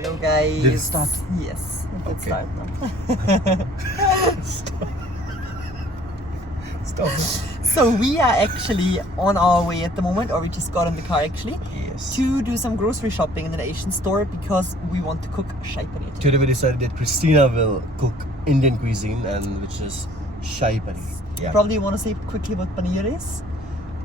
Hello guys. Did it start? Yes, it did Okay. start now. Stop it. So we are actually on our way at the moment, or we just got in the car actually, Yes. to do some grocery shopping in an Asian store because we want to cook Shahi Paneer. Today we decided that Christina will cook Indian cuisine, and which is Shahi Paneer. You probably want to say quickly what paneer is?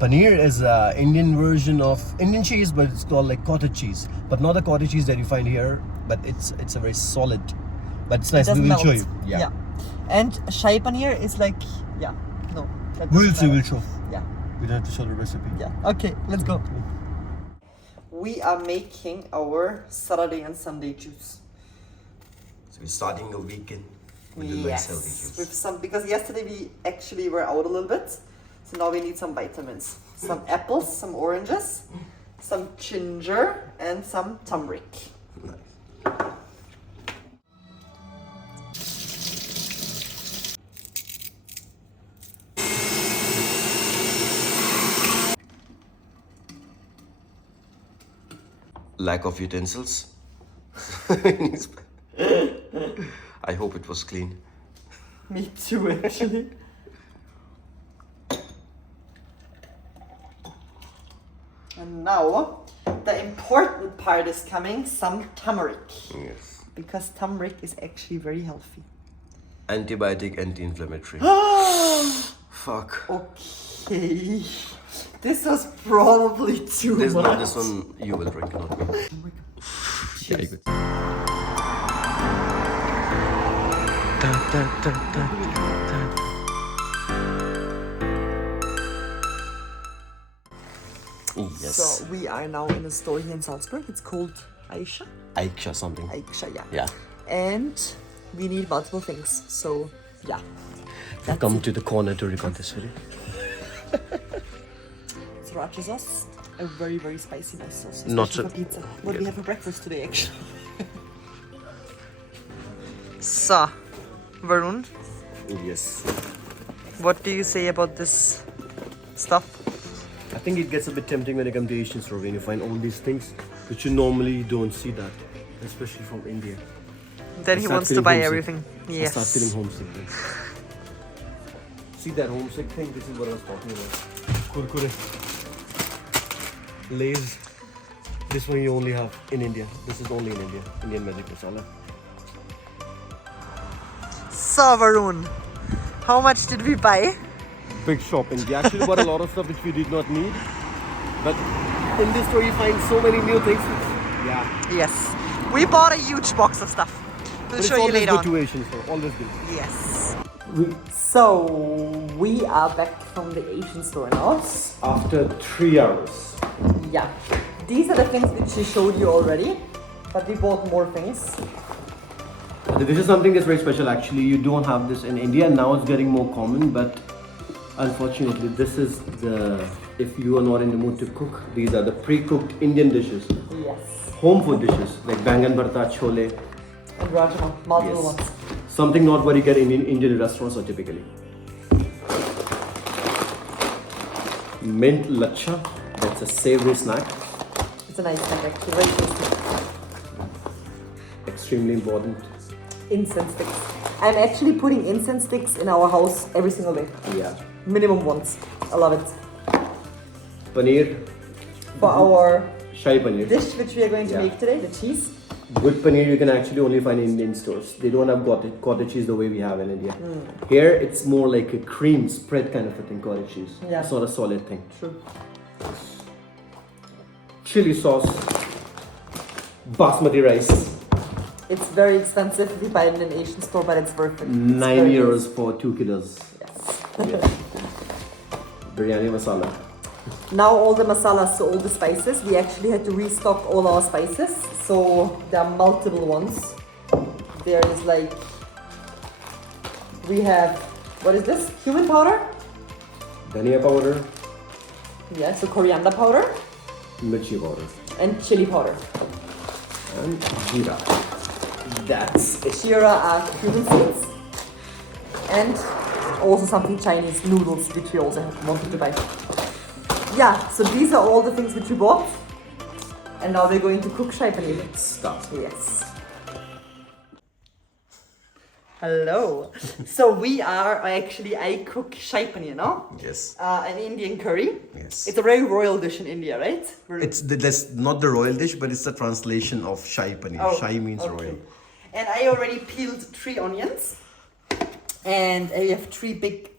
Paneer is an Indian version of Indian cheese, but it's called like cottage cheese. But not the cottage cheese that you find here, but it's a very solid. But it's nice. It We doesn't will show melt. you. Yeah. And Shahi Paneer is like, no. that We'll doesn't see. matter. We'll show. Yeah. We don't have to show the recipe. Yeah. Okay, let's go. We are making our Saturday and Sunday juice. So we're starting the weekend with a nice healthy juice. With some, because yesterday we actually were out a little bit, so now we need some vitamins. Some apples, some oranges, some ginger, and some turmeric. Nice. Lack of utensils. I hope it was clean. Me too, actually. And now, the important part is coming, some turmeric. Yes. Because turmeric is actually very healthy. Antibiotic, anti-inflammatory. Fuck. Okay. This was probably too This much. not this one you will drink, not me. Yeah, good. Yes. So we are now in a store here in Salzburg. It's called Aisha. Aiksha something. Aisha, yeah. Yeah. And we need multiple things. So yeah. We've come to the corner to record this video. Sriracha sauce, a very, very spicy nice sauce. Not especially so- for pizza. What we have for breakfast today, actually. So, Varun, Yes. what do you say about this stuff? I think it gets a bit tempting when you come to Asian store when you find all these things which you normally don't see that, especially from India. Then I he start wants to feeling buy homesick. everything. I start feeling Yes. homesick then. See that homesick thing? This is what I was talking about. Kurkure. Lay's. This one you only have in India. This is only in India. Indian magic masala. So, Varun, how much did we buy? Big shopping. We actually bought a lot of stuff which we did not need. But in this store you find so many new things. Yeah. Yes. We bought a huge box of stuff. We'll But show it's you always later good on. to Asian store. Always good. Yes. So, we are back from the Asian store now. After 3 hours. Yeah. These are the things which we showed you already, but we bought more things. This is something that's very special actually. You don't have this in India. Now it's getting more common, but unfortunately this is the, if you are not in the mood to cook, these are the pre-cooked Indian dishes. Yes. Home food dishes like bangan bharta, chole. And rajma, multiple Yes. ones. Something not what you get in Indian restaurants or typically. Mint lacha, that's a savory snack. It's a nice snack actually, very tasty. Extremely important. Incense sticks. I'm actually putting incense sticks in our house every single day. Yeah. Minimum once. I love it. Paneer, For our Shahi Paneer. dish which we are going to Yeah. make today, the cheese. Good paneer you can actually only find in Indian stores. They don't have cottage cheese the way we have in India. Here it's more like a cream spread kind of a thing, cottage cheese. Yeah. It's not a solid thing. True. Chili sauce, basmati rice, It's very expensive if you buy it in an Asian store, but it's worth it. It's 9 very euros for 2 kilos. nice. Yes. Yeah. Biryani masala. Now all the masalas, so all the spices, we actually had to restock all our spices. So there are multiple ones. There is like, we have, what is this? Cumin powder? Dhania powder, Yeah, so coriander powder mirchi powder, and chili powder. and jeera. That's it. Shira are cumin seeds. And also something Chinese noodles, which we also wanted to buy. Yeah, so these are all the things which we bought. And now we're going to cook Shahi Paneer. Start. Yes. Hello. So I cook Shahi Paneer, no? Yes. An Indian curry. Yes. It's a very royal dish in India, right? That's not the royal dish, but it's the translation of Shahi Paneer. Oh, Shahi means okay. royal. And I already peeled 3 onions. And I have 3 big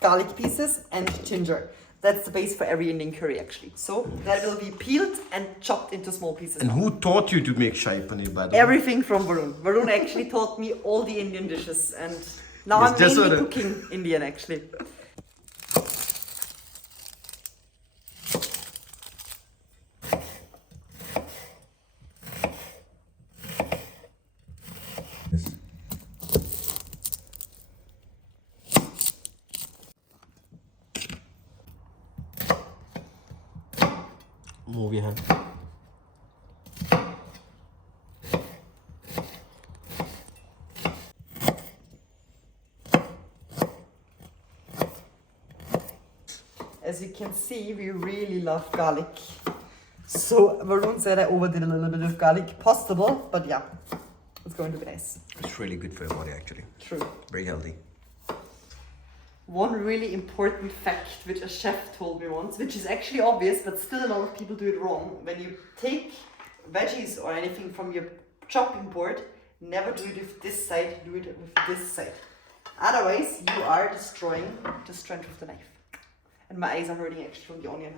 garlic pieces and ginger. That's the base for every Indian curry, actually. So that will be peeled and chopped into small pieces. And who taught you to make Shahi Paneer, by the way? Everything from Varun. Varun actually taught me all the Indian dishes, and now Yes, I'm just mainly so that- cooking Indian, actually. Move your hand. As you can see, we really love garlic. So Varun said I overdid a little bit of garlic, possible, but yeah, it's going to be nice. It's really good for your body, actually. True. Very healthy. One really important fact which a chef told me once, which is actually obvious, but still a lot of people do it wrong. When you take veggies or anything from your chopping board, never do it with this side, do it with this side. Otherwise, you are destroying the strength of the knife. And my eyes are hurting actually from the onion.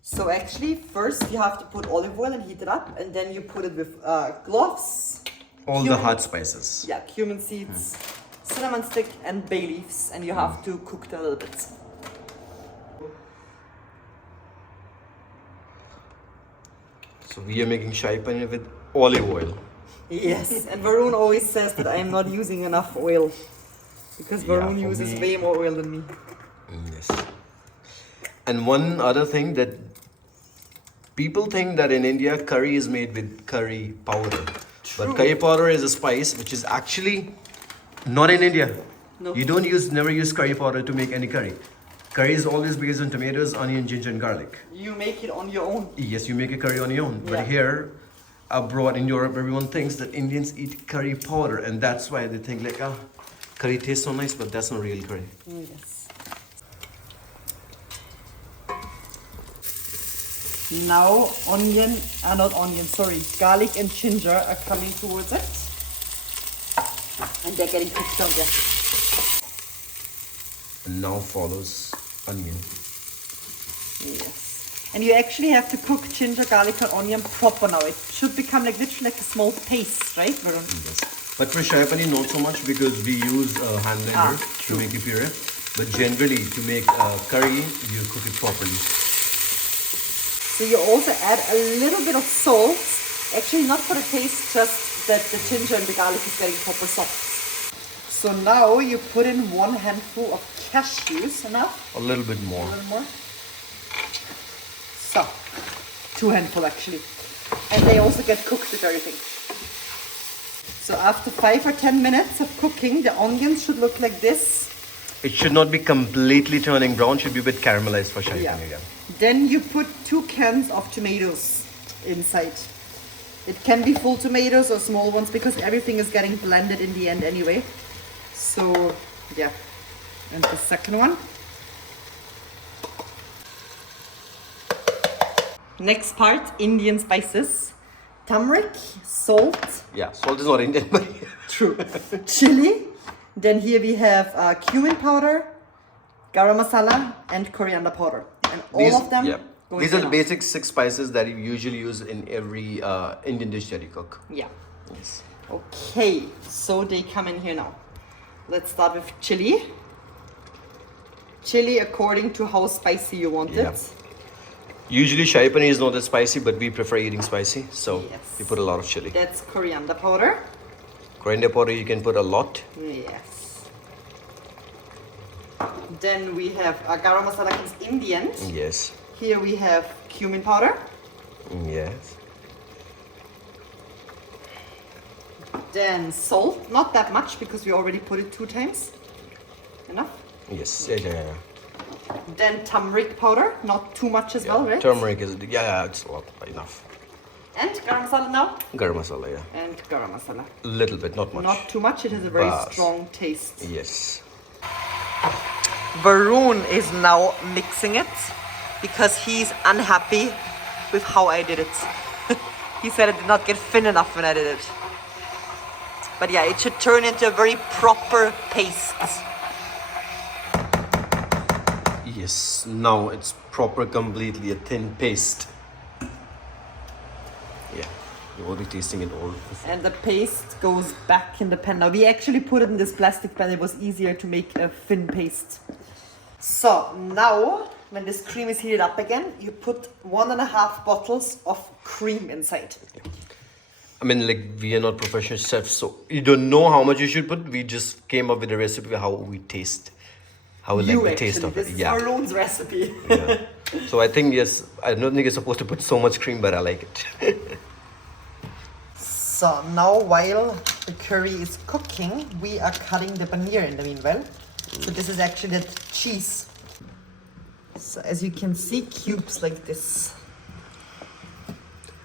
So actually, first you have to put olive oil and heat it up, and then you put it with cloves. All the hot spices. Yeah, cumin seeds, cinnamon stick, and bay leaves, and you have to cook that a little bit. So we are making Shahi Paneer with olive oil. Yes, and Varun always says that I am not using enough oil, because Varun for uses me- way more oil than me. Yes. And one other thing that people think that in India curry is made with curry powder. True. But curry powder is a spice which is actually not in India. No. You never use curry powder to make any curry. Curry is always based on tomatoes, onion, ginger, and garlic. You make it on your own. Yes, you make a curry on your own. Yeah. But here, abroad in Europe, everyone thinks that Indians eat curry powder, and that's why they think like, curry tastes so nice, but that's not real curry. Yes. Now garlic and ginger are coming towards it. And they're getting cooked down there. And now follows onion. Yes. And you actually have to cook ginger, garlic, and onion proper now. It should become like literally like a small paste, right, Varun? Yes. But for Shahi Paneer, not so much because we use a hand blender to make it puree. But generally, to make curry, you cook it properly. So you also add a little bit of salt. Actually, not for the taste, just that the ginger and the garlic is getting proper soft. So now you put in 1 handful of cashews, enough? A little bit more. A little more. So, 2 handful actually. And they also get cooked with everything. So after 5 or 10 minutes of cooking, the onions should look like this. It should not be completely turning brown, should be a bit caramelized for Shahi Paneer. Yeah. Then you put 2 cans of tomatoes inside. It can be full tomatoes or small ones because everything is getting blended in the end anyway. So, yeah. And the second one. Next part, Indian spices. Turmeric, salt. Yeah, salt is not Indian, but True. Chili. Then here we have cumin powder, garam masala, and coriander powder. And all of them go These in are the now. basic 6 spices that you usually use in every Indian dish that you cook. Yeah. Yes. Okay, so they come in here now. Let's start with chili. Chili according to how spicy you want Yeah. it. Usually Shahi Paneer is not that spicy, but we prefer eating spicy, so Yes. we put a lot of chili. That's coriander powder. Coriander powder you can put a lot. Yes. Then we have garam masala comes in the end. Yes. Here we have cumin powder. Yes. Then salt, not that much because we already put it 2 times. Enough? Yes. Yeah. Then turmeric powder, not too much as well, right? Turmeric is, it's a lot, enough. And garam masala now? Garam masala, yeah. And garam masala. A little bit, not much. Not too much, it has a very Bas. strong taste. Yes. Varun is now mixing it because he's unhappy with how I did it. He said it did not get thin enough when I did it. But yeah, it should turn into a very proper paste. Yes, now it's proper, completely a thin paste. Yeah, you're already tasting it all. And the paste goes back in the pan. Now we actually put it in this plastic pan. It was easier to make a thin paste. So now, when this cream is heated up again, you put 1.5 bottles of cream inside. I mean, like, we are not professional chefs, so you don't know how much you should put. We just came up with a recipe how we taste. How we like the taste of it. This is Varun's recipe. Yeah. So I think, yes, I don't think you're supposed to put so much cream, but I like it. So now while the curry is cooking, we are cutting the paneer in the meanwhile. So this is actually the cheese. So as you can see, cubes like this.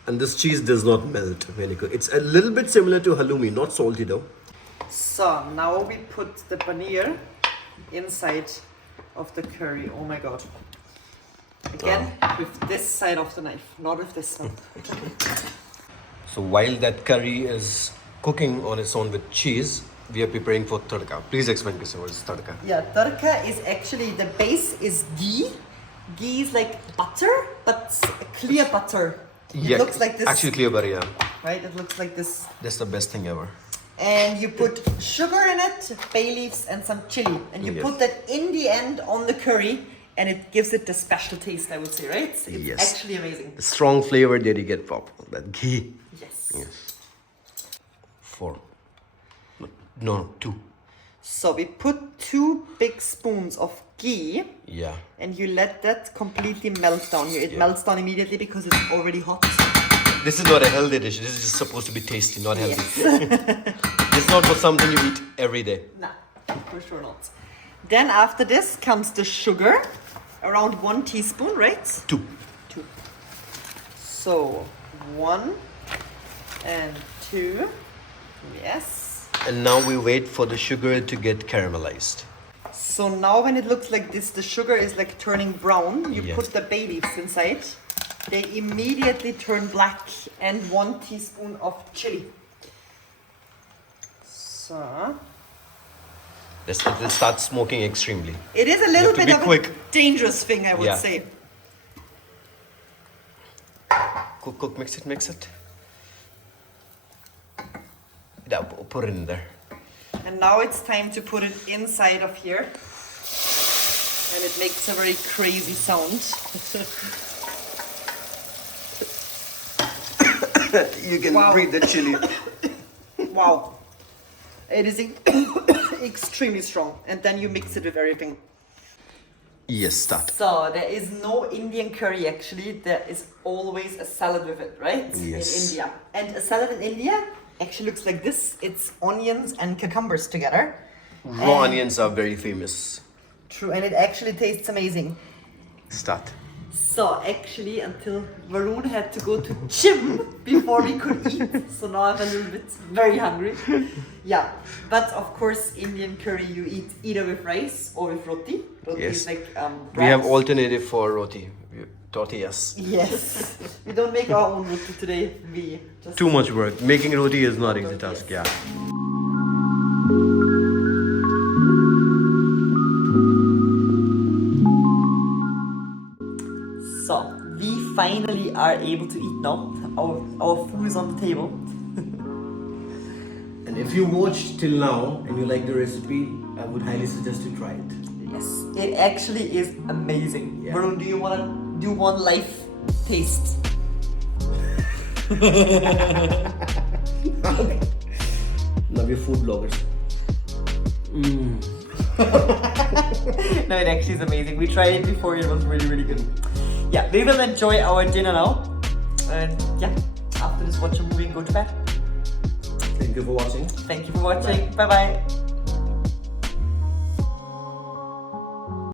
And this cheese does not melt when you cook. It's a little bit similar to halloumi, not salty though. So now we put the paneer inside of the curry. Oh my god. Again, with this side of the knife, not with this one. So while that curry is cooking on its own with cheese, we are preparing for tarka. Please explain, Krishna, what is tarka? Yeah, tarka is actually, the base is ghee. Ghee is like butter, but clear butter. It looks like this. Actually clear butter, yeah. Right, it looks like this. That's the best thing ever. And you put sugar in it, bay leaves and some chili. And you put that in the end on the curry and it gives it the special taste, I would say, right? It's actually amazing. The strong flavor that you get from that ghee. Yes. 4. No, 2. So we put 2 big spoons of ghee. Yeah. And you let that completely melt down here. It melts down immediately because it's already hot. This is not a healthy dish. This is just supposed to be tasty, not healthy. Yes. It's not for something you eat every day. Nah, for sure not. Then after this comes the sugar. Around 1 teaspoon, right? 2. So 1 and 2. Yes. And now we wait for the sugar to get caramelized. So now when it looks like this, the sugar is like turning brown. You put the bay leaves inside. They immediately turn black, and 1 teaspoon of chili. So It will start smoking extremely. it is a little bit of quick. a dangerous thing, I would say. Cook, mix it. Yeah, put it in there. And now it's time to put it inside of here. And it makes a very crazy sound. You can breathe the chili. Wow. It is extremely strong. And then you mix it with everything. Yes, start. So there is no Indian curry actually. There is always a salad with it, right? Yes. In India. And a salad in India actually looks like this. It's onions and cucumbers together. Raw onions are very famous. True, and it actually tastes amazing. Start. So actually, until Varun had to go to gym before we could eat. So now I'm a little bit very hungry. Yeah, but of course, Indian curry you eat either with rice or with roti. Roti is like bread. We have alternative for roti. Tortillas. Yes. We don't make our own roti today. We just Too much work. Making roti is not easy task. Yeah. So we finally are able to eat now. Our food is on the table. And if you watched till now and you like the recipe, I would highly suggest you try it. Yes, it actually is amazing. Yeah. Varun, do you want to do one live taste? Now we're food bloggers. No, it actually is amazing. We tried it before, it was really, really good. Yeah, we will enjoy our dinner now. And yeah, after this, watch a movie and go to bed. Thank you for watching. Thank you for watching. Bye bye.